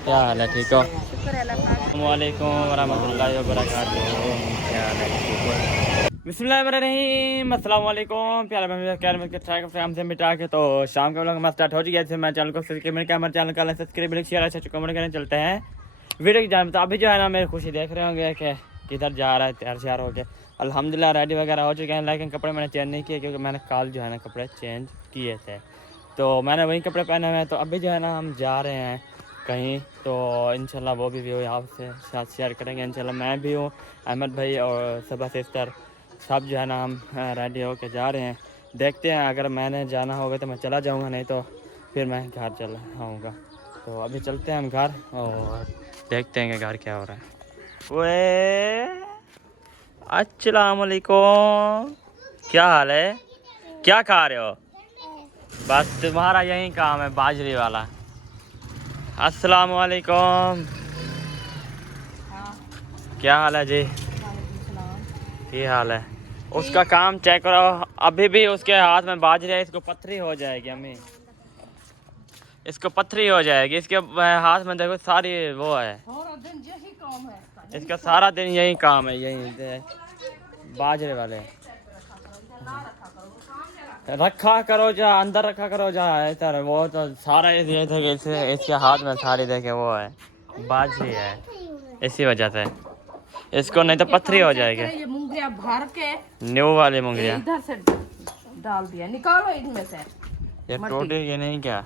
क्या हाल है, ठीक हो? अस्सलामुअलैकुम वरहमतुल्लाहि वबरकातुहू। क्या हाल है, ठीक हो? बिस्मिल्लाहिर्रहमानिर्रहीम। अस्सलामुअलैकुम। प्यारे भाई क्या मिलकर ट्राई करते हैं हमसे मिटा के। तो शाम का व्लॉग हमारा स्टार्ट हो चुका है। मैं चैनल को सब्सक्राइब करके हमारे चैनल का सब्सक्राइब शेयर अच्छा कमेंट करने चलते हैं वीडियो की जान। तो अभी जो है ना मेरी खुशी देख रहे होंगे कि किधर जा रहा है तैयार श्यार हो गया। अल्हम्दुलिल्लाह रेडी वगैरह हो चुके हैं, लेकिन कपड़े मैंने चेंज नहीं किए क्योंकि मैंने कल जो है ना कपड़े चेंज किए थे। तो मैंने वही कपड़े पहने हुए हैं। तो अभी जो है ना हम जा रहे हैं कहीं, तो इंशाल्लाह वो भी आपसे साथ शेयर करेंगे। इंशाल्लाह मैं भी हूँ, अहमद भाई और सबा सिस्टर सब जो है ना हम रेडी होके जा रहे हैं। देखते हैं, अगर मैंने जाना होगा तो मैं चला जाऊँगा, नहीं तो फिर मैं घर चला आऊँगा। तो अभी चलते हैं हम घर और देखते हैं कि घर क्या हो रहा है। वे अस्सलाम वालेकुम, क्या हाल है, क्या खा रहे हो? बस तुम्हारा यही काम है, बाजरी वाला। अस्सलाम वालेकुम, क्या हाल है जी? क्या हाल है? उसका काम चेक करो, अभी भी उसके हाथ में बाजरी है। इसको पथरी हो जाएगी अम्मी, इसको पथरी हो जाएगी। इसके हाथ में देखो सारी वो है, इसका सारा दिन यही काम है, यही बाजरे वाले। रखा करो जा अंदर, रखा करो जा इधर। वो तो सारा ये थे कि इसके हाथ में सारी देखे वो है बाजरी है, इसी वजह से इसको, नहीं तो पथरी हो जाएगी। ये मुंगरिया भर के न्यू वाली मुंगरिया इधर से डाल दिया, निकालो इनमें से। ये टूटेगी नहीं क्या?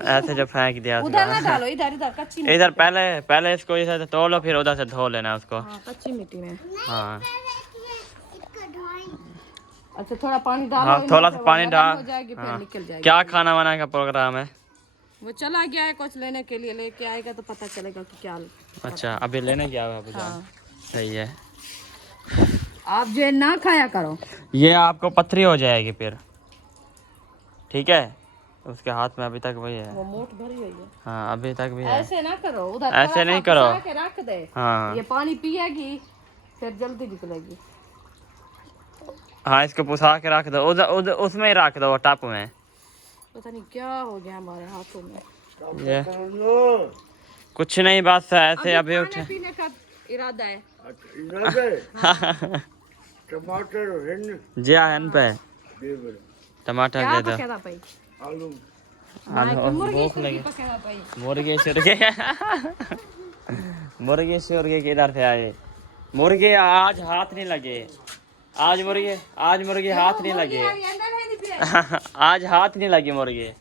ऐसे जो फेंक दिया उधर ना डालो, इधर इधर कच्ची इधर पहले इसको इधर से तोड़ लो, फिर उधर से धो लेना उसको। हाँ, कच्ची मिट्टी में। हाँ अच्छा, थोड़ा पानी डालो। हाँ, थोड़ा सा पानी डाल। हो जाएगी, फिर हाँ। निकल जाएगी। क्या खाना वाना का प्रोग्राम है? वो चला गया है कुछ लेने के लिए, लेके आएगा तो पता चलेगा कि क्या। अच्छा, अभी लेने गया हुआ है। हाँ। सही है। आप जो ना खाया करो, ये आपको पथरी हो जाएगी फिर, ठीक है? उसके हाथ में अभी तक वही है, वो मोट भरी हुई है। हाँ अभी तक भी है। ऐसे ना करो, उधर ऐसे नहीं करो, के रख दे। हाँ ये पानी पिएगी फिर जल्दी निकलेगी। हाँ, इसको पुसा के रख दो, उधर उधर उसमें ही रख दो टप में। पता नहीं क्या हो गया हमारे हाथों में। ये कुछ नहीं, बस ऐसे अभी उठे। पीने का इरादा है। टमाटर जी हन पे, टमाटर दे दो। आलू भूख लगी। मुर्गे शुर्गे मुर्गे शुर्गे किधर से आए? मुर्गे आज हाथ नहीं लगे, आज मुर्गे हाथ नहीं लगे आज हाथ नहीं लगी मुर्गे।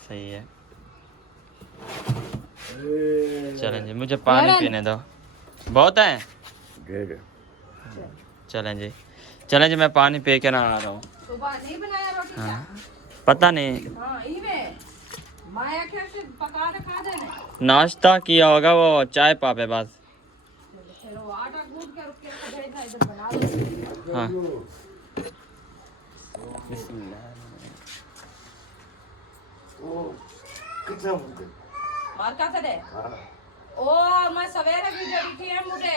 सही है, चलें जी, मुझे पानी पीने दो, बहुत है। चलें जी, मैं पानी पी के ना आ रहा हूँ। सुबह नहीं बनाया रोटी? हाँ, पता नहीं, हाँ, माया कैसे पका के खा देने। नाश्ता किया होगा, वो चाय पापे बस। चलो आटा गूंद के उसके भेजना, इधर बना दो। हाँ, मार का से दे। ओ मैं सवेरे भी जड़ी थी, मुझे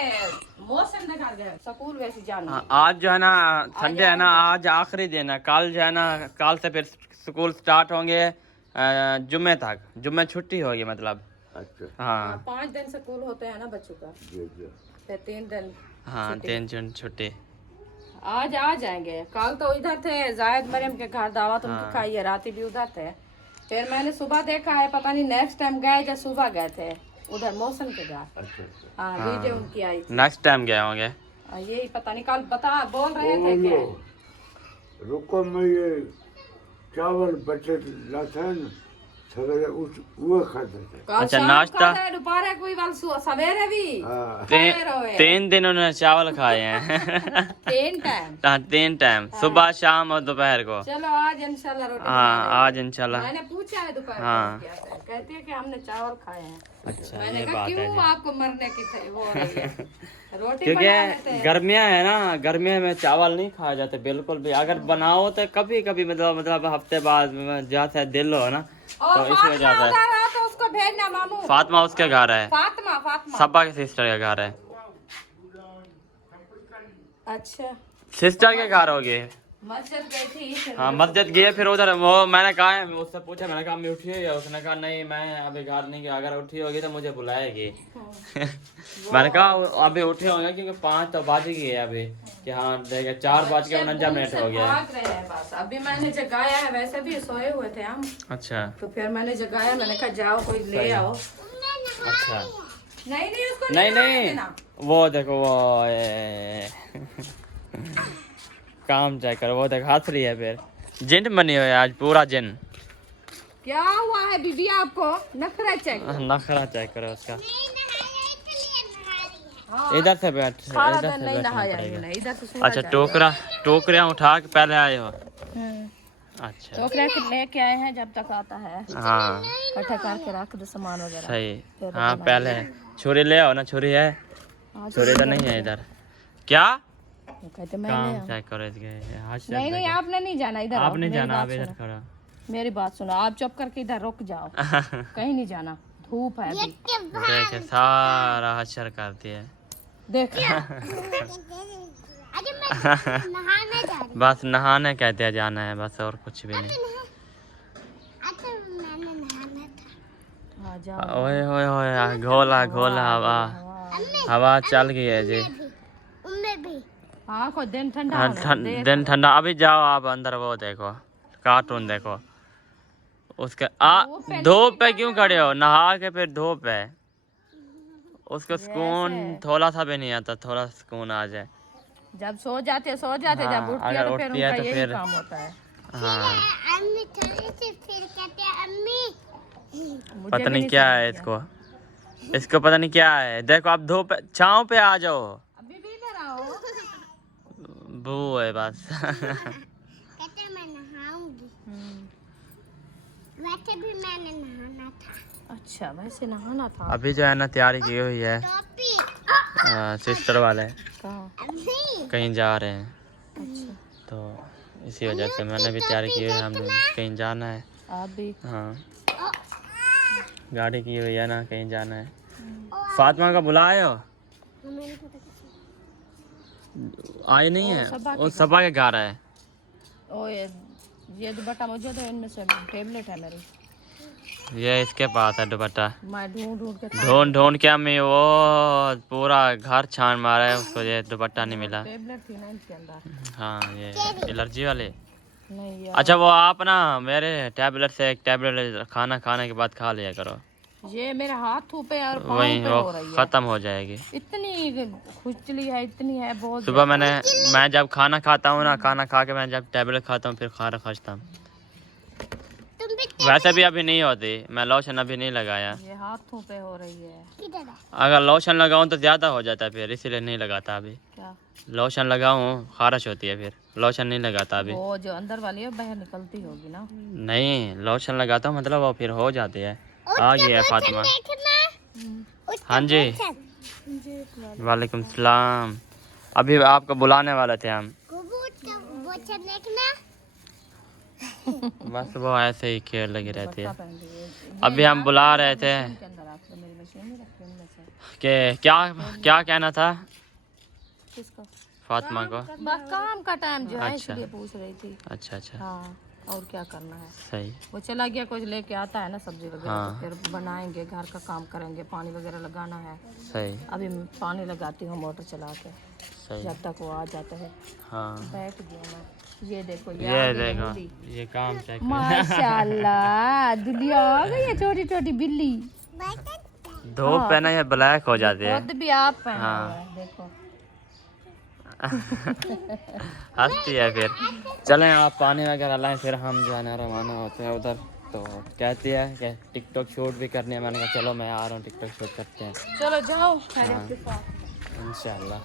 मौसम दिखा गया स्कूल वैसे जाना। हाँ, आज जो है ना संडे है ना, आज आखिरी दिन है। कल जो है ना, कल से फिर स्कूल स्टार्ट होंगे जुम्मे तक, जुम्मे छुट्टी होगी मतलब। अच्छा। हाँ 5 दिन स्कूल होते हैं ना बच्चों का, फिर 3 दिन। हाँ 3 दिन छुट्टी। आज आ जाएंगे। कल तो इधर थे, जायद मरियम के घर दावत उनकी हाँ। खाई है, राती भी उधर थे। फिर मैंने सुबह देखा है, पता नहीं नेक्स्ट टाइम गए या सुबह गए थे उधर मौसम के घर। हाँ, वीडियो उनकी आई थी। नेक्स्ट टाइम गए होंगे, यही पता नहीं, कल बोल रहे थे कि रुको, मैं ये चावल बचे लाता है ना सवेरे, वो खाते थे। कल अच्छा, शाम नाश्ता? खाते हैं, दोपहर कोई बाल सवेरे भी। हाँ। 3 दिन उन्होंने चावल खाए हैं 3 टाइम। हाँ 3 टाइम, सुबह शाम और दोपहर को। चलो आज इंशाल्लाह रोटी हाँ बना आज इंशाल्लाह। मैंने पूछा है दोपहर हाँ। को क्या है, कहती है कि हमने चावल खाए हैं। अच्छा, मैंने ये कहा बात है क्यों जी। आपको मरने की वो हो रही है? रोटी बना लेते क्योंकि हैं। गर्मियाँ है ना, गर्मियों में चावल नहीं खाए जाते बिल्कुल भी। अगर बनाओ तो कभी कभी मतलब हफ्ते बाद जैसे दिल हो ना, और तो इस फातिमा वजह से। उधर हो तो उसको भेजना मामू। फातिमा उसके घर है, फातिमा सबा के सिस्टर के घर है। अच्छा, सिस्टर के घर होगे, मस्जिद गई थी फिर हाँ मस्जिद गए, फिर उधर वो मैंने कहा है, उससे पूछा, मैंने कहा अम्मी उठी है, उसने कहा नहीं मैं अभी घर नहीं गया, अगर उठी होगी तो मुझे बुलाएगी। मैंने कहा अभी उठे होंगे क्योंकि 5 तो बज गए अभी, कि हाँ देखिए 4:49 हो गया है। भाग रहे हैं बस। अभी मैंने जगाया है, वैसे भी सोए हुए थे हम, अच्छा तो फिर मैंने जगाया, मैंने कहा जाओ कोई ले आओ। अच्छा। नहीं उसको नहीं नहाने देना। वो देखो वो काम चेक करो, वो देख हंस रही है, फिर जिन बनी हुई है आज पूरा जिन। क्या हुआ है बीबी आपको? नखरा चेक नखरा चेक करो उसका। हाँ, इधर से बैठ, सारा इधर दिन से नहीं बैठना नहाया पड़ेगा। है, इधर से सूरज अच्छा आएगा। टोकरियाँ उठा के पहले आए हो। अच्छा टोकरा के लेके आए हैं, जब तक आता है हाँ इकट्ठा करके रख दो सामान वगैरह। सही। फिर हाँ बनाएंगे। पहले छुरी ले आओ ना, छुरी है? छुरी तो नहीं है इधर। क्या वो कहते मैं काम ले आऊं। चेक करो इसके हाथ से। नहीं आपने नहीं जाना इधर आओ, आपने मेरी जाना, बात आप इधर सुनो। खड़ा। मेरी बात सुनो, आप चुप करके इधर रुक जाओ, कहीं नहीं जाना, धूप है अभी। देखे सारा हशर करती है। देख बस नहाने कहते हैं जाना है, बस और कुछ भी नहीं। हाँ जाओ। ओए ओए ओए घोला घोला हवा, हवा चल गई है जी। हाँ कोई दिन ठंडा हाँ, होने दो, देख दिन ठंडा। अभी जाओ आप अंदर, वो देखो कार्टून देखो उसके। धूप पे क्यों खड़े हो? नहा के फिर धूप है, उसको सुकून थोड़ा सा भी नहीं आता, थोड़ा सुकून आ जाए। जब सो जाते सो जाते, हाँ, जब उठती है अगर तो फिर उठती है उनका तो यही फिर- काम होता है। हाँ मुझे पता भी नहीं क्या समझ है में इसको, इसको पता नहीं क्या है। देखो आप धूप छाँव पे आ जाओ, अभी भी इधर आओ। बू है बस। कहते मैं नहाऊंगी, वैसे भी मैंने नहाना था। अच्छा वैसे नहाना था। अभी जो है ना तैयारी की हुई है, टोपी सिस्टर वाले कहाँ? अम्मी, कहीं जा रहे हैं, अच्छा तो इसी वजह से मैंने भी तैयारी की हुई है, हमने कहीं जाना है। आप भी। हाँ गाड़ी की हुई है ना, कहीं जाना है। फातिमा का बुलाए हो? आई नहीं है, वो सबा के घर है। ओ ये दुपट्टा मुझे तो इनमें से टेबलेट है मेरी, ये इसके पास है दुपट्टा। मैं ढूंढ ढूंढ के ढूंढ ढूंढ के हमें वो पूरा घर छान मारा है, उसको ये दुपट्टा नहीं मिला। टेबलेट थी ना इनके अंदर। हाँ ये एलर्जी वाले। नहीं ये अच्छा वो आप ना मेरे टैबलेट से एक टैबलेट खाना खाने के बाद खा लिया करो, ये मेरे हाथों पे और पाँव वही पे वो हो रही है। खत्म हो जाएगी। इतनी खुजली है, इतनी है बहुत। सुबह मैं जब खाना खाता हूँ ना, खाना खा के मैं जब टैबलेट खाता हूँ फिर खाना खाता हूँ। तुम भी वैसे भी अभी नहीं होती, मैं लोशन अभी नहीं लगाया। ये हाथों पे हो रही है। किधर है? अगर लोशन लगाऊं तो ज़्यादा हो जाता है, फिर इसीलिए नहीं लगाता अभी। क्या? लोशन लगाऊं खारिश होती है, फिर लोशन नहीं लगाता अभी। वो जो अंदर वाली है बाहर निकलती होगी ना। नहीं लोशन लगाता हूँ मतलब वो फिर हो जाती है। आ गई है फातिमा। देखना, हाँ जी वालेकुम सलाम। अभी आपको बुलाने वाले थे हम, बोतल देखना। बस वो ऐसे ही खेल लगी रहती है। पहन लीजिए। अभी हम बुला रहे थे के अंदर आप मेरी मशीन में रखी उनमें से। कि क्या कहना था किसको? फातिमा को? बस काम का टाइम जो है अच्छा। इसलिए पूछ रही थी। अच्छा अच्छा हाँ और क्या करना है। सही। वो चला गया, कुछ लेके आता है ना सब्जी वगैरह, हाँ। तो फिर बनाएंगे, घर का काम करेंगे, पानी वगैरह लगाना है। सही अभी पानी लगाती हूँ मोटर चला के, सही। जब तक वो आ जाता है। हाँ बैठ गया मैं। ये देखो ये आ गई देखो बिल्ली। ये काम चेक माशाल्लाह दुनिया आ गई है, छोटी छोटी बिल्ली। धूप पे ना ये ब्लैक हो जाती है। खुद भी आप पहने हाँ। हुए हैं, देखो। हंसती है फिर। चलें आप पानी वगैरह लाएं, फिर हम जो है ना रवाना होते हैं उधर। तो कहती है कि टिकटॉक शूट भी करनी है, मैंने कहा चलो मैं आ रहा हूँ, टिकटॉक शूट करते हैं चलो जाओ इंशाल्लाह।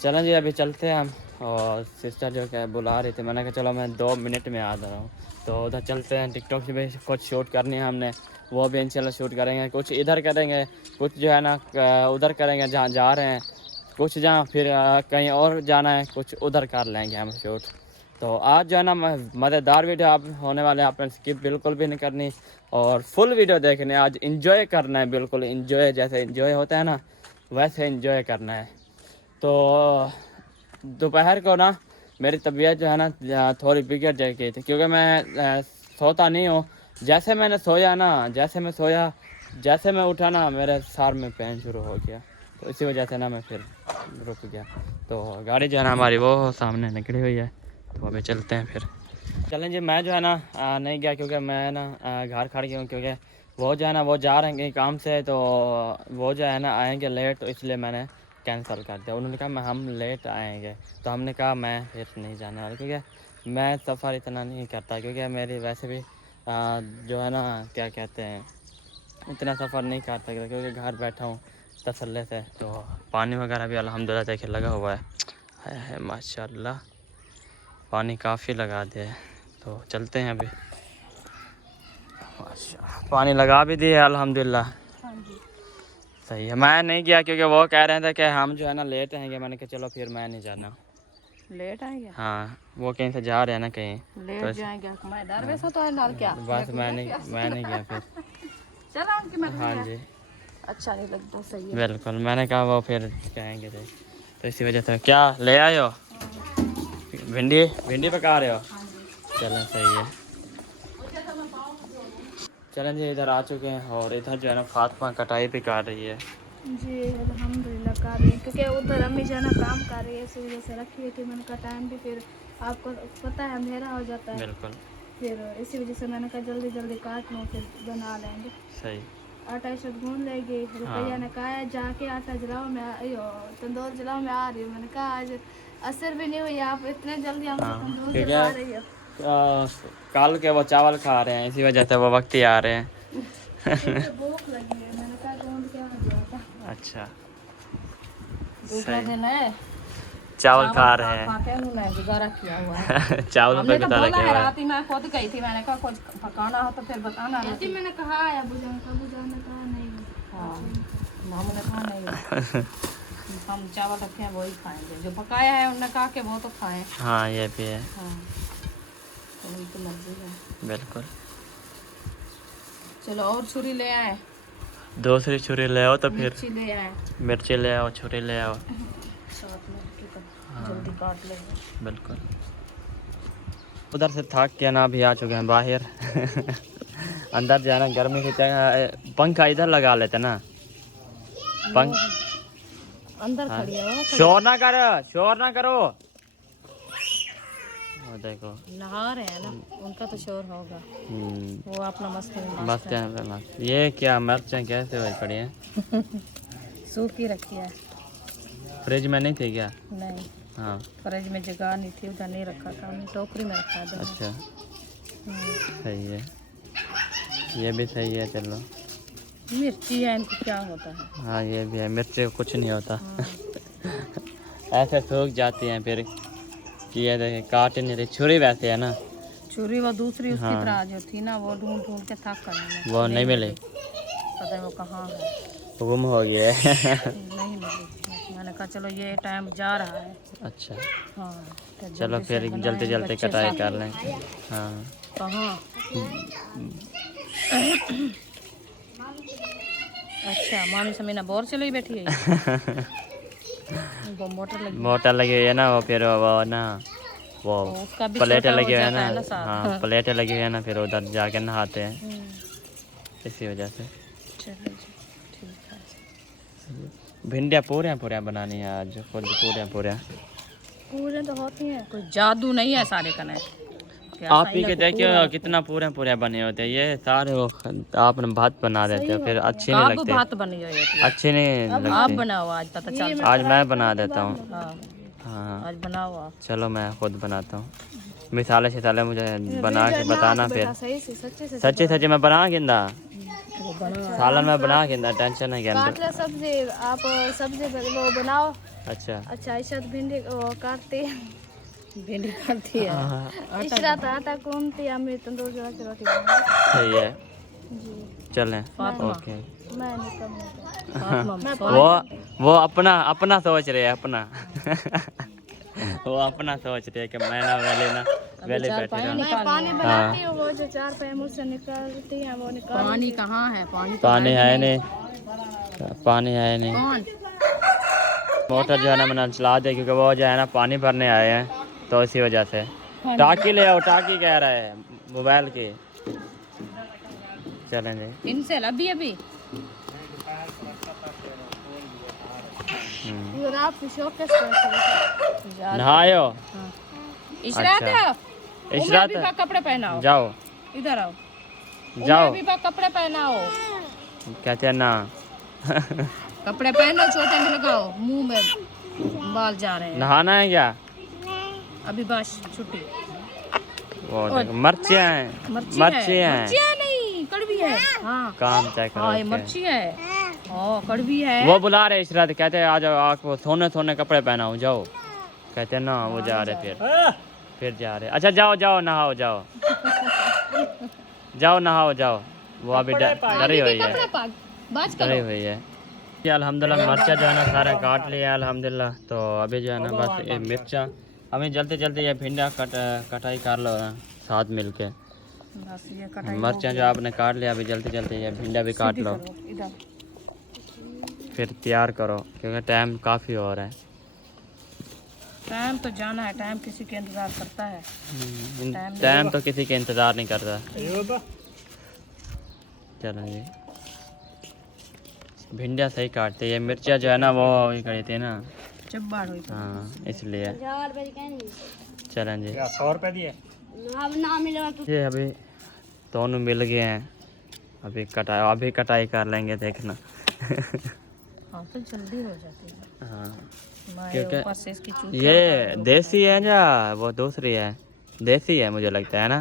चलें जी अभी चलते हैं हम, और सिस्टर जो क्या बुला रही थी, मैंने कहा चलो मैं 2 मिनट में आ रहा हूँ। तो उधर चलते हैं, टिकटॉक से भी कुछ शूट करनी है हमने, वो भी इंशाल्लाह शूट करेंगे। कुछ इधर करेंगे, कुछ जो है ना उधर करेंगे जहाँ जा रहे हैं, कुछ जहाँ फिर कहीं और जाना है, कुछ उधर कर लेंगे हम शूट। तो आज जो है ना मज़ेदार वीडियो आप होने वाले हैं, आपने स्किप बिल्कुल भी नहीं करनी और फुल वीडियो देखने। आज इंजॉय करना है, बिल्कुल इंजॉय, जैसे इंजॉय होता है ना वैसे इंजॉय करना है। तो दोपहर को ना मेरी तबीयत जो है ना थोड़ी बिगड़ गई थी, क्योंकि मैं सोता नहीं हूँ। जैसे मैंने सोया ना, जैसे मैं उठा ना, मेरे सर में पेन शुरू हो गया, तो इसी वजह से ना मैं फिर रुक गया। तो गाड़ी जो है ना हमारी वो सामने निकली हुई है, तो अभी चलते हैं फिर। चलें जी, मैं जो है ना नहीं गया, क्योंकि मैं ना घर खड़ गया हूँ, क्योंकि वो जो है ना वो जा रहे हैं कहीं काम से, तो वो जो है ना आएंगे लेट, तो इसलिए मैंने कैंसिल कर दिया। उन्होंने कहा हम लेट आएंगे, तो हमने कहा मैं फिर नहीं जाने वाला, क्योंकि मैं सफ़र इतना नहीं करता, क्योंकि मेरी वैसे भी जो है ना क्या कहते हैं, इतना सफ़र नहीं करता, क्योंकि घर बैठा हूँ तसल्ले से। तो पानी वगैरह भी अल्हम्दुलिल्लाह देखिए लगा हुआ है माशाल्लाह, पानी काफ़ी लगा दिया है। तो चलते हैं अभी। माशाल्लाह पानी लगा भी दिया अल्हम्दुलिल्लाह। सही है। मैं नहीं गया, क्योंकि वो कह रहे थे कि हम जो है ना लेट आएंगे। मैंने कहा चलो फिर मैं नहीं जाना। लेट आएंगे? हाँ, वो कहीं से जा रहे हैं ना कहीं, लेट तो जाएंगे। मैं डर वैसा तो है डर क्या, बस मैं नहीं गया फिर। चलो उनकी मर्जी हाँ है। जी अच्छा नहीं लगता, सही है। बिल्कुल, मैंने कहा वो फिर कहेंगे थे, तो इसी वजह से। क्या ले आए हो? भिंडी पका रहे हो? चलें सही है। चलें जी, इधर आ चुके हैं, और इधर जो है ना फातिमा कटाई भी कर रही है। जी अल्हम्दुलिल्लाह कर रही है, क्योंकि उधर अम्मी जाना काम कर रही है, इस वजह से रखी हुई थी। मैंने कहा टाइम भी फिर आपको पता है अंधेरा हो जाता है, बिल्कुल फिर इसी वजह से मैंने कहा जल्दी जल्दी काट लूँ, फिर बना लेंगे। सही। आटा शायद गूंद लेगी। रुपया ने कहा है जाके आटा जलाओ, मैं तंदूर जलाओ, मैं आ रही हूँ। मैंने कहा आज असर भी नहीं हुई, आप इतने जल्दी हमसे तंदूर ठीक जला है। रही हो। कल के वो चावल खा रहे हैं, इसी वजह से वो वक्त ही आ रहे हैं। मुझे भूख लगी है, मैंने कहा गूंद के आ जाता। अच्छा, दूसरा दिन है, चावल खा रहे हैं। खा के उन्होंने गुजारा किया हुआ है। चावल हमने पे तो गुजारा बोला किया है, हुआ है। रात ही मैं खुद गई थी। मैंने कहा कुछ पकाना हो तो फिर बताना। ऐसे मैंने कहा है अबू जान ने कहा नहीं। हाँ, हमने कहा नहीं, हम चावल रखे हैं वही खाएंगे, जो पकाया है उन्होंने कहा कि वो तो खाएं। हाँ ये भी है। हाँ, तो उनकी मर्जी है। बिल्कुल। चलो और छुरी ले आए, दूसरी छुरी ले आओ, तो फिर मिर्ची ले आए, मिर्ची ले आओ, छुरी ले आओ। साथ में रख के जल्दी काट लेंगे। बिल्कुल। उधर से थक के ना अभी आ चुके हैं बाहर। अंदर जाना गर्मी की जगह, पंखा इधर लगा लेते ना। अंदर खड़ी है वो। शोर ना करो। वो देखो नहा रहे हैं ना, उनका तो शोर होगा। वो अपना मस्ती में मस्त है। ये क्या मिर्चें कैसे हुई पड़ी हैं? सूखी रखी है। फ्रिज में नहीं थी क्या? नहीं, हाँ फ्रिज में जगह नहीं थी, उधर नहीं रखा था, हमने टोकरी में रखा था। अच्छा सही है, ये भी सही है। चलो मिर्ची है, इनको क्या होता है। हाँ ये भी है, मिर्ची को कुछ नहीं होता। ऐसे सूख जाती हैं फिर। ये देखे काट नहीं रही छुरी, वैसे है ना छुरी वो दूसरी उसकी हाँ। तरह जो थी ना, वो ढूंढ ढूंढ के थक कर वो नहीं मिली, पता है वो कहाँ है, गुम हो गया है। नहीं मिली। मैंने कहा चलो ये टाइम जा रहा है। अच्छा हाँ, तो चलो जल्दी फिर से जल्दी बनाएं, जल्दी बच्चे कटाई सब- कर लें। हाँ कहाँ? अच्छा, मामी समीना बोर चली बैठी है। वो मोटर लगी हुई है ना, वो फिर वो ना वो उसका भी प्लेटें छोटा हो लगी हुई है जाता ना, है ना साथ। हाँ प्लेटें लगी हुई है ना, फिर उधर जाके नहाते हैं, हम्म, इसी वजह से। चलो जी, ठीक है। भिंडियाँ पूरे बनानी है आज, खुद पूरे। पूरे तो होती हैं। कोई जादू नहीं है सारे कने। आप पी के देखिए कितना पूरे बने होते हैं ये सारे। वो आपने भात बना देते हो, फिर अच्छी नहीं लगती, भात बनी हुई है। अच्छी नहीं आप लगती। बनाओ, आज पता चल। आज मैं बना देता हूँ। हाँ, हाँ आज बनाओ आप। चलो मैं खुद बनाता हूँ। मिसाले शिसाले मुझे बना के बताना फिर। सही से सच्चे से सच्ची मैं बना गिंदा सालन में बना गिंदा, टेंशन नहीं काट गिंदा। ले सब्जी। आप सब्जी वो बनाओ। अच्छा अच्छा ऐसा भिंडी वो काटती है, भिंडी खाती है। इशरा तो आटा गूंथती है, अम्मी तंदूर जला के रोटी बनाती सही है, जी। चलें फातिमा। ओके। मैं नहीं कम नहीं फातिमा, वो अपना सोच रहे हैं अपना। वो अपना सोच रहे हैं कि मैं ना वेले बैठे रहूं। मैं पानी बनाती हूँ, वो जो चार पैर मुझसे निकलती हैं वो निकाल। पानी कहाँ है? पानी तो पानी ही है नहीं, पानी है नहीं। कौन? मोटर जो है ना मैंने चला दिया, क्योंकि वो जो है ना पानी भरने आए हैं, तो इसी वजह से टाकी ले आओ, टाकी कह रहा है मोबाइल की। चलें जी। इनसे अभी अभी ये रात की शौक कैसे नहायो। इशरात अच्छा। है। इशरात उमर भी कपड़े पहनाओ। जाओ इधर आओ। जाओ, उमर भी कपड़े पहनाओ। कहते हैं ना। कपड़े पहनो, छोटे भी लगाओ, मुंह में बाल जा रहे हैं। नहाना है क्या? अभी बस छुट्टी। वो देखो, मर्ची हैं, मर्ची हैं। मर्चियाँ नहीं, कड़वी है। हाँ काम चेक करो हाँ, ये उसके। मर्ची है। हाँ, कड़वी है। वो बुला रहे इशरात, कहते हैं आ जाओ, आपको सोने सोने कपड़े पहनाओ, जाओ। कहते हैं ना, वो जा रहे फिर जा रहे। अच्छा जाओ जाओ नहाओ, जाओ जाओ नहाओ जाओ। वो अभी डरी हुई है, कपड़े पाक बाज डरी करो। हुई है। ये अल्हम्दुलिल्लाह मिर्चा जो है ना सारे काट लिया अल्हम्दुलिल्लाह। तो अभी जो है ना बस ये मिर्चा हमें जल्दी जल्दी ये भिंडा कटाई कर लो ना साथ मिलके। बस ये कटाई मिर्चा जो आपने काट लिया अभी जल्दी जल्दी ये भिंडा भी काट लो, करो, इधर। फिर तैयार करो क्योंकि टाइम काफ़ी हो रहा है। टाइम तो जाना है, टाइम किसी के इंतजार करता है। टाइम तो किसी के इंतज़ार नहीं करता। चलो जी, भिंडिया सही काटते, ये मिर्चा जो है ना वो ये करी थी ना, चब्बाड़ हुई। हाँ इसलिए। चलें जी, 100 रुपए दिए। ये अभी दोनों मिल गए हैं, अभी कटाई कर लेंगे देखना। हाँ तो जल्दी हो जाती है। हाँ मैं ऊपर से इसकी चूतियाँ ये देसी है या वो दूसरी है? देसी है मुझे लगता है ना।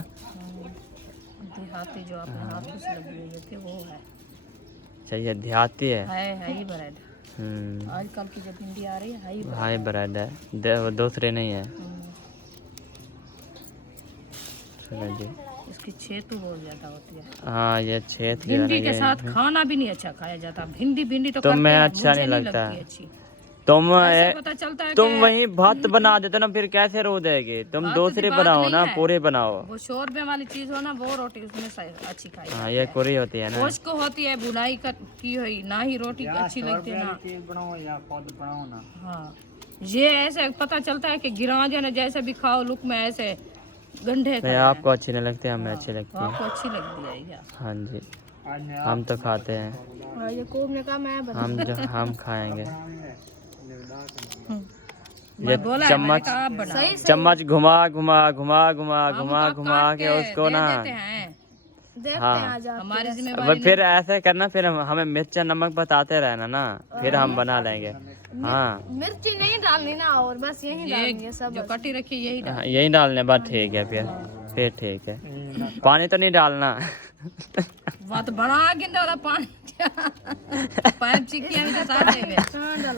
देहाती जो अपने हाथों से लगी हुई थी वो है। अच्छा ये देहाती है। High bread. आजकल की जो भिंडी आ रही है हाई ब्रेड है, वो दूसरे नहीं है। चलो जी, इसकी छेतु बहुत ज्यादा होती है। हाँ ये छेद भिंडी के साथ खाना भी नहीं अच्छा खाया जाता। भिंडी भिंडी तो तुम्हें करते हैं, अच्छा मुझे नहीं लगता। लगती अच्छी। तुम ऐसे पता चलता है तुम कि वही भात बना देते ना, फिर कैसे रो देगी? तुम भात दूसरी की बात बनाओ नहीं ना, है। पूरी बनाओ। वो शोरबे वाली चीज हो ना, वो रोटी उसमें अच्छी खाई हाँ जाती ये है। पूरी होती है ना। गोश्त को होती है बुनाई की हुई, ना ही रोटी अच्छी लगती है ना। बनाओ या खुद बनाओ ना। हाँ ये ऐसे पता चलता है कि गिरा जाना, जैसे भी खाओ लुक में ऐसे गंढे नहीं आपको अच्छी नहीं लगती, हमें अच्छी लगती है। आपको अच्छी लगती है क्या? हाँ जी, हम तो खाते हैं। ये कोब ने कहा मैं बता हम खाएंगे। मैं बोला है, मैंने कहा आप बनाओ। सही चम्मच घुमा घुमा घुमा घुमा हम घुमा तो घुमा काट के उसको दे ना, देते हैं। देखते हाँ। हैं आज आप। हमारी अब जिम्मेवारी फिर ऐसे करना, फिर हमें मिर्चा नमक बताते रहना ना, फिर हम बना लेंगे। हाँ मिर्ची नहीं डालनी ना, और बस यही डालनी है सब। जो कटी रखी यही डाल। हाँ, यही डालने बाद ठीक है, फिर ठीक है। पानी तो नहीं डालना। बात बड़ा गिंदा वाला पानी पाइप चिक्की हम तो साथ में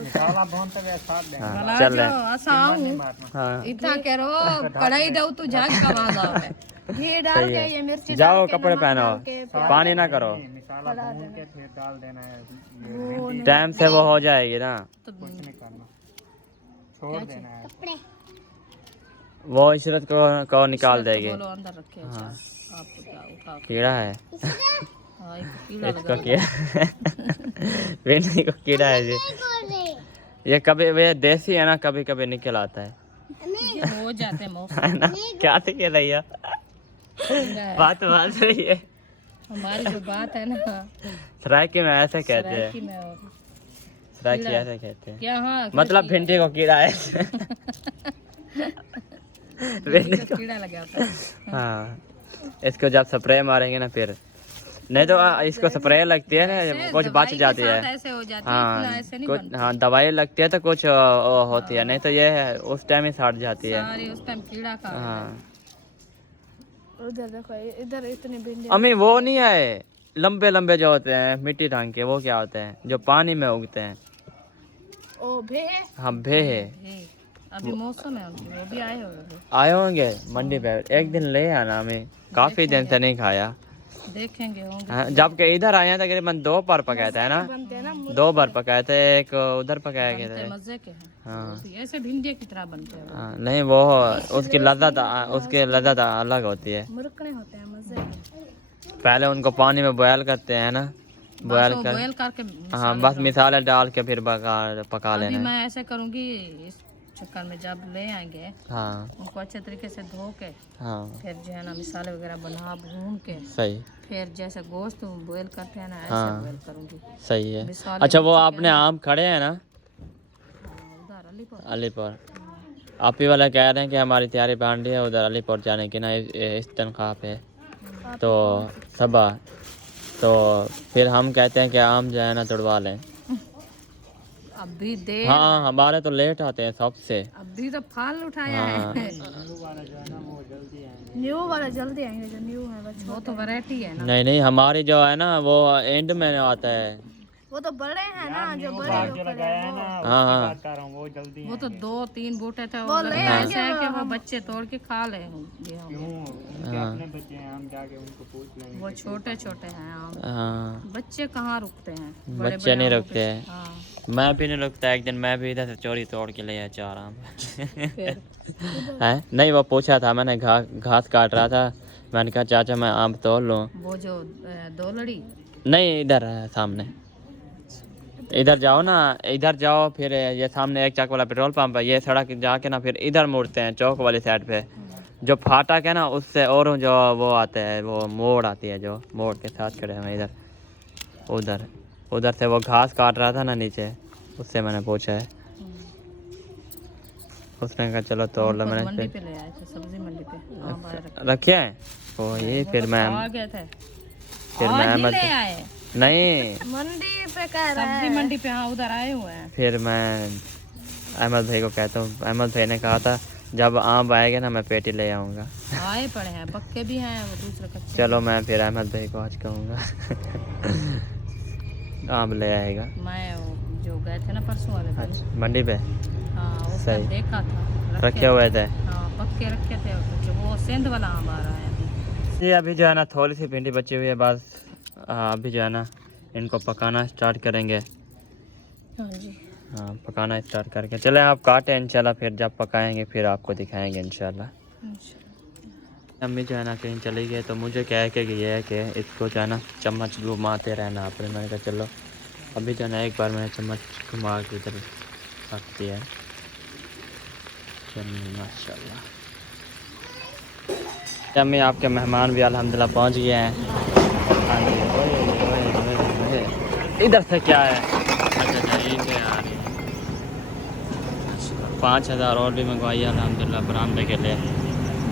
साला भोंते वे साथ दे। हाँ, चल रहे असाऊ हाँ इतना करो कढ़ाई दो तू झाग का वादा है। ये डाल के ये मिर्ची जाओ डाल के, कपड़े नमक पहनाओ, डाल के, पानी ना करो, मसाला भून के फिर डाल देना है। वो नहीं। टाइम से वो हो जाएगी ना। तो नहीं करना, छोड़ देना है। कपड़े वो इशरत को निकाल देगी। बोलो अंदर रखे। अच्छा आपको क्या उठा कीड़ा है हाँ, एक कीड़ा इसको, लगा कीड़ा भिंडी को कीड़ा है जी। ये कभी वे देसी है ना, कभी कभी निकल आता है। ये हो जाते हैं मौसम। है ना? क्या निकल रही है? बात रही है। हमारी जो बात है ना सरायकी में ऐसे कहते हैं, सरायकी में और सरायकी ऐसे कहते हैं, क्या हाँ मतलब भिंडी को कीड़ा है। भिंडी को कीड़ा लगा होता है। हाँ, इसको जब स्प्रे मारेंगे ना फिर, नहीं तो इसको स्प्रे लगती है ना, कुछ बच जाती है। ऐसे हो जाती है, हाँ इतना ऐसे नहीं कुछ, बनता। हाँ दवाई लगती है तो कुछ होती है, नहीं तो ये है उस टाइम ही सड़ जाती है। सारी उस टाइम कीड़ा खा रहा है। हाँ उधर देखो, इधर इतनी भिंडी। अम्मी वो नहीं आए लंबे लंबे जो होते हैं मिट्टी रंग के, वो क्या होते हैं जो पानी में उगते हैं? ओ भे हाँ भे है। ये, अभी मौसम है उनकी, वो भी आए होंगे। आए होंगे मंडी पे, एक दिन ले आना, हमें काफी दिन से नहीं खाया। देखेंगे होंगे। हाँ, जबकि इधर आए हैं तकरीबन 2 बार पकाए थे ना, बनते हैं ना। 2 बार पकाए थे, एक उधर पकाए गए थे। मजे के हैं। हाँ ऐसे भिंडी की तरह बनते हैं। हाँ, नहीं वो उसकी लज्जत अलग होती है। मुरकने होते हैं मजे के। पहले उनको पानी में बॉयल करते हैं ना, बॉयल कर, बॉयल करके हाँ बस मिसाले डाल के फिर पका अभी लेना है। मैं ऐसे करूंगी, चक्कर में जब ले आएंगे हाँ उनको अच्छे तरीके से धो के हाँ फिर जो है ना मसाले वगैरह बना भून के सही फिर जैसे गोश्त बॉयल करते हैं ना ऐसे हाँ। बॉयल करूँगी। सही है। मिसाल अच्छा वो चिकन- आपने आम खड़े हैं ना उधर अलीपुर अलीपुर, आप ही वाला कह रहे हैं कि हमारी तैयारी बांधी है उधर अलीपुर जाने की ना इस तनख्वाह पे, तो सबा, तो फिर हम कहते हैं कि आम जो है ना तुड़वा लें। अभी देर हाँ हमारे तो लेट आते हैं सबसे। अभी तो फल उठाया हाँ। है। न्यू वाला जल्दी आएंगे, जो न्यू है बस। वो तो वैरायटी है ना। नहीं नहीं हमारी जो है ना वो एंड में आता है। वो तो बड़े हैं ना, जो बड़े लोग हैं वो। हाँ हाँ वो तो 2-3 बूटे थे, वो वो ले लगता आएंगे है कि वो हम। बच्चे तोड़ के खा ले होंगे। हाँ वो छोटे छोटे हैं आम। हाँ बच्चे कहाँ रुकते हैं, बच्चे नहीं आमों रुकते पे- हैं। हाँ। मैं भी नहीं रुकता, एक दिन मैं भी इधर से चोरी तोड़ के ले आया 4 आम। फिर है नहीं वो पूछा था मैंने, घास काट रहा था, मैंने कहा चाचा मैं आम तोड़ लूँ। वो जो 2 लड़ी नहीं इधर है सामने, इधर जाओ ना, इधर जाओ फिर ये सामने एक चक वाला पेट्रोल पंप है, ये सड़क जाके ना फिर इधर मुड़ते हैं चौक वाली साइड पे, जो फाटक है ना उससे और जो वो आते हैं वो मोड़ आती है, जो मोड़ के साथ खड़े हैं इधर, उधर उधर से वो घास काट रहा था ना नीचे, उससे मैंने पूछा है, उसने कहा चलो तोड़ लो। मंडी मैंने पे ले आए थे, सब्जी मंडी पे आम आए रखे। रखे हैं वो ये, वो फिर तो मैं आ गए थे, फिर आज मैं ही अहमद ले आए नहीं मंडी पे कह रहे सब्जी हैं। मंडी पे। हाँ उधर आए हुए हैं। फिर मैं अहमद भाई को कहता हूँ, अहमद भाई ने कहा था जब आम आएगा ना मैं पेटी ले आऊँगा। आए पड़े हैं, पक्के भी हैं, वो दूसरे कच्चे। चलो मैं फिर अहमद भाई को आज कहूँगा आम ले आएगा। मैं वो जो गए थे ना परसों वाले दिन, अच्छा मंडी पे हाँ वो सही। सब देखा था, रखे हुए थे। हाँ पक्के रखे थे। जो वो सेंध वाला आम आ रहा है अभी। ये अभी जो है ना थोड़ी सी भिंडी बची हुई है बस, अभी जो है ना इनको पकाना स्टार्ट करेंगे। हाँ जी। हाँ पकाना स्टार्ट करके चले आप काटें इंशाल्लाह, फिर जब पकाएंगे फिर आपको दिखाएंगे इंशाल्लाह। अम्मी जो है ना कहीं चली गई तो मुझे कह के ये है कि इसको जो है ना चम्मच घुमाते रहना आपने, मैंने कहा चलो अभी जो है ना एक बार मैंने चम्मच घुमा के इधर रख दिया है। चलिए माशाल्लाह। अम्मी आपके मेहमान भी अल्हम्दुलिल्लाह पहुंच गए हैं। हाँ जी, इधर से क्या है, अच्छा ईद है यार। 5000 और भी मंगवाई है अल्हम्दुलिल्लाह बरामदे के लिए,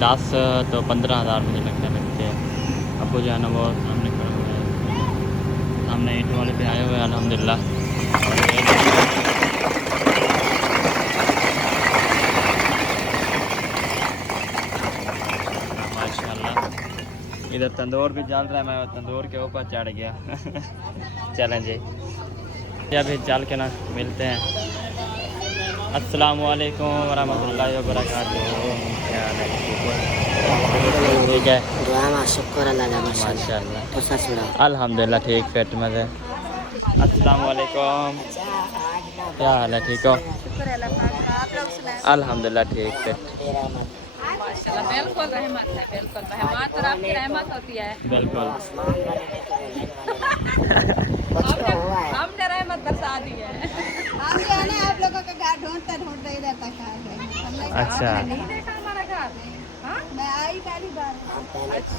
10 तो 15,000 मुझे लगता है लगते हैं। अबू जो है ना वो सामने खड़े हुए हैं, सामने ईंट वाले पे आए हुए हैं अल्हम्दुलिल्लाह। माशाल्लाह इधर तंदूर भी जल रहा है, मैं तंदूर के ऊपर चढ़ गया। चलें जी अभी चल के ना मिलते हैं। अस्सलाम वालेकुम वरहमतुल्लाहि वबरकातुहू। क्या हाल है? ठीक है शुक्र अल्लाह का माशाल्लाह तो ससुरा अल्हम्दुलिल्लाह ठीक फिट मज़े। अस्सलाम वालेकुम, क्या हाल है? ठीक हो? शुक्र है अल्लाह पाक का। आप लोग सुनाएं। अल्हम्दुलिल्लाह ठीक फिट। माशाल्लाह बिल्कुल रहमत है, बिल्कुल मेहमान तो आपकी रहमत होती है। बिल्कुल हमने रहमत बरसा दी है। आप लोगों का घर ढूंढते ढूंढते इधर तक आ गए। अच्छा नहीं देखा हमारा घर? हाँ? मैं आई पहली बार। अच्छा।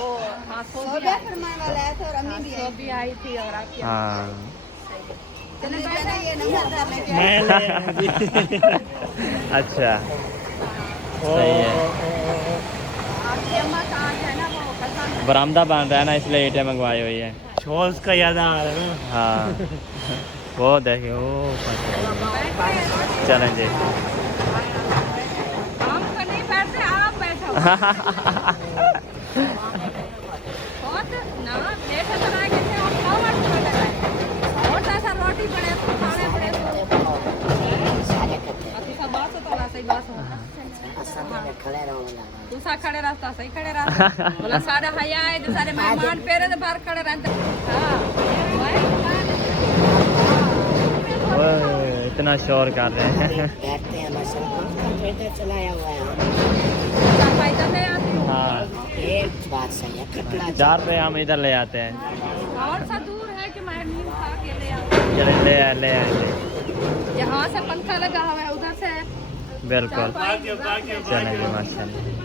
ओ हाँ सोबी सोबिया आई थी। फरमान वाला है तो अम्मी भी आई। सोबी आई थी और आपकी हाँ चलिए पहले ये नंबर डाल लेके अच्छा सही है। आपकी अम्मा का आज है ना वो कसम। बरामदा बन रहा है ना इसलिए ईंटें मंगवाई हुई है। छोस का याद आ रहा है ना। हाँ वो देखिए वो चलें जी। हम तो नहीं बैठते, आप बैठो। बहुत ना लेटे तो रह गए थे और खावा तो लगाए। और ऐसा रोटी पड़े तो खाने पड़े तो अति सा बात तो ना सही बात हो। खड़े रहो तू सा खड़े रहता, सही खड़े रहता। बोला सारे हया है जो सारे मेहमान पेरे से बाहर खड़े रहते। हाँ ओए, इतना शोर कर रहे हैं। बैठते हैं मसल थोड़ी चलाया हुआ है फायदा नहीं आती। हाँ एक बात सही है कपड़ा 4 रुपये हम इधर ले आते हैं। और सा दूर है कि मैं नींद खा के ले आऊँ। चले ले आए ले आएंगे। यहाँ से पंखा लगा हुआ है, उधर से बिल्कुल चले जी माशाल्लाह।